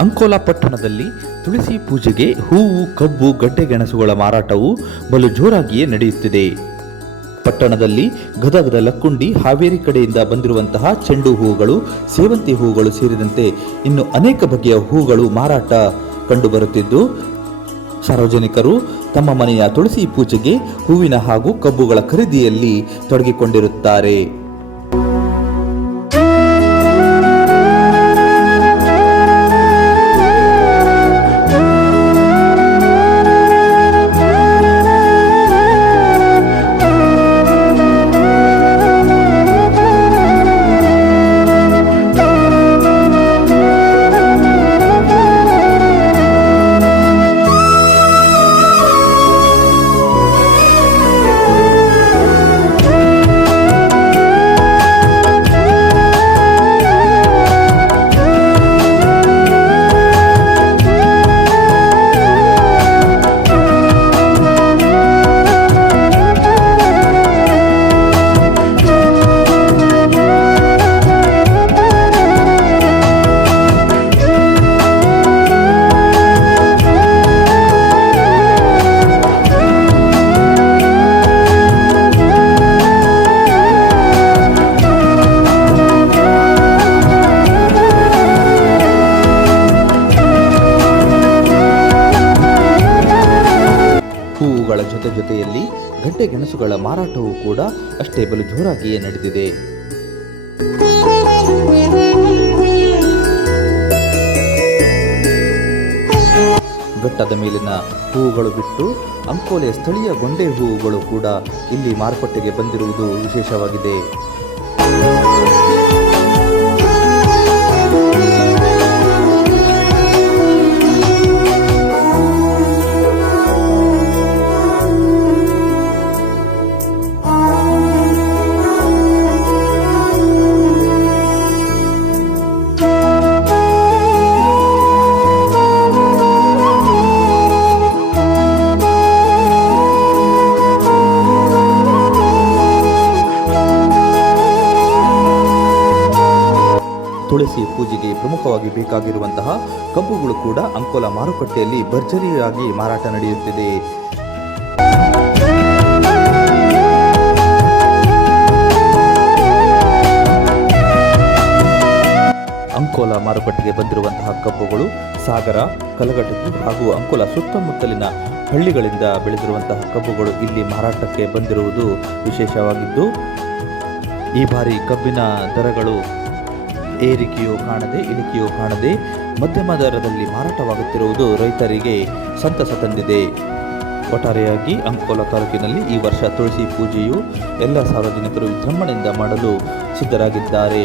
ಅಂಕೋಲಾ ಪಟ್ಟಣದಲ್ಲಿ ತುಳಸಿ ಪೂಜೆಗೆ ಹೂವು, ಕಬ್ಬು, ಗಡ್ಡೆಗೆಣಸುಗಳ ಮಾರಾಟವು ಬಲು ಜೋರಾಗಿಯೇ ನಡೆಯುತ್ತಿದೆ. ಪಟ್ಟಣದಲ್ಲಿ ಗದಗದ ಲಕ್ಕುಂಡಿ, ಹಾವೇರಿ ಕಡೆಯಿಂದ ಬಂದಿರುವಂತಹ ಚೆಂಡು ಹೂವುಗಳು, ಸೇವಂತಿ ಹೂವುಗಳು ಸೇರಿದಂತೆ ಇನ್ನು ಅನೇಕ ಬಗೆಯ ಹೂಗಳು ಮಾರಾಟ ಕಂಡುಬರುತ್ತಿದ್ದು, ಸಾರ್ವಜನಿಕರು ತಮ್ಮ ಮನೆಯ ತುಳಸಿ ಪೂಜೆಗೆ ಹೂವಿನ ಹಾಗೂ ಕಬ್ಬುಗಳ ಖರೀದಿಯಲ್ಲಿ ತೊಡಗಿಕೊಂಡಿರುತ್ತಾರೆ. ಹೂವುಗಳ ಜೊತೆಯಲ್ಲಿ ಗಡ್ಡೆಗೆಣಸುಗಳ ಮಾರಾಟವೂ ಕೂಡ ಅಷ್ಟೇ ಬಲು ಜೋರಾಗಿಯೇ ನಡೆದಿದೆ. ಬೆಟ್ಟದ ಮೇಲಿನ ಹೂವುಗಳು ಬಿಟ್ಟು ಅಂಕೋಲೆಯ ಸ್ಥಳೀಯ ಗೊಂಡೆ ಹೂವುಗಳು ಕೂಡ ಇಲ್ಲಿ ಮಾರುಕಟ್ಟೆಗೆ ಬಂದಿರುವುದು ವಿಶೇಷವಾಗಿದೆ. ತುಳಸಿ ಪೂಜೆಗೆ ಪ್ರಮುಖವಾಗಿ ಬೇಕಾಗಿರುವಂತಹ ಕಬ್ಬುಗಳು ಕೂಡ ಅಂಕೋಲಾ ಮಾರುಕಟ್ಟೆಯಲ್ಲಿ ಭರ್ಜರಿಯಾಗಿ ಮಾರಾಟ ನಡೆಯುತ್ತಿದೆ. ಅಂಕೋಲಾ ಮಾರುಕಟ್ಟೆಗೆ ಬಂದಿರುವಂತಹ ಕಬ್ಬುಗಳು ಸಾಗರ, ಕಲಘಟಗಿ ಹಾಗೂ ಅಂಕೋಲಾ ಸುತ್ತಮುತ್ತಲಿನ ಹಳ್ಳಿಗಳಿಂದ ಬೆಳೆದಿರುವಂತಹ ಕಬ್ಬುಗಳು ಇಲ್ಲಿ ಮಾರಾಟಕ್ಕೆ ಬಂದಿರುವುದು ವಿಶೇಷವಾಗಿದ್ದು, ಈ ಬಾರಿ ಕಬ್ಬಿನ ದರಗಳು ಏರಿಕೆಯೂ ಕಾಣದೆ ಇಳಿಕೆಯೂ ಕಾಣದೆ ಮಧ್ಯಮ ದರದಲ್ಲಿ ಮಾರಾಟವಾಗುತ್ತಿರುವುದು ರೈತರಿಗೆ ಸಂತಸ ತಂದಿದೆ. ಒಟ್ಟಾರೆಯಾಗಿ ಅಂಕೋಲಾ ತಾಲೂಕಿನಲ್ಲಿ ಈ ವರ್ಷ ತುಳಸಿ ಪೂಜೆಯು ಎಲ್ಲ ಸಾರ್ವಜನಿಕರು ವಿಜೃಂಭಣೆಯಿಂದ ಮಾಡಲು ಸಿದ್ಧರಾಗಿದ್ದಾರೆ.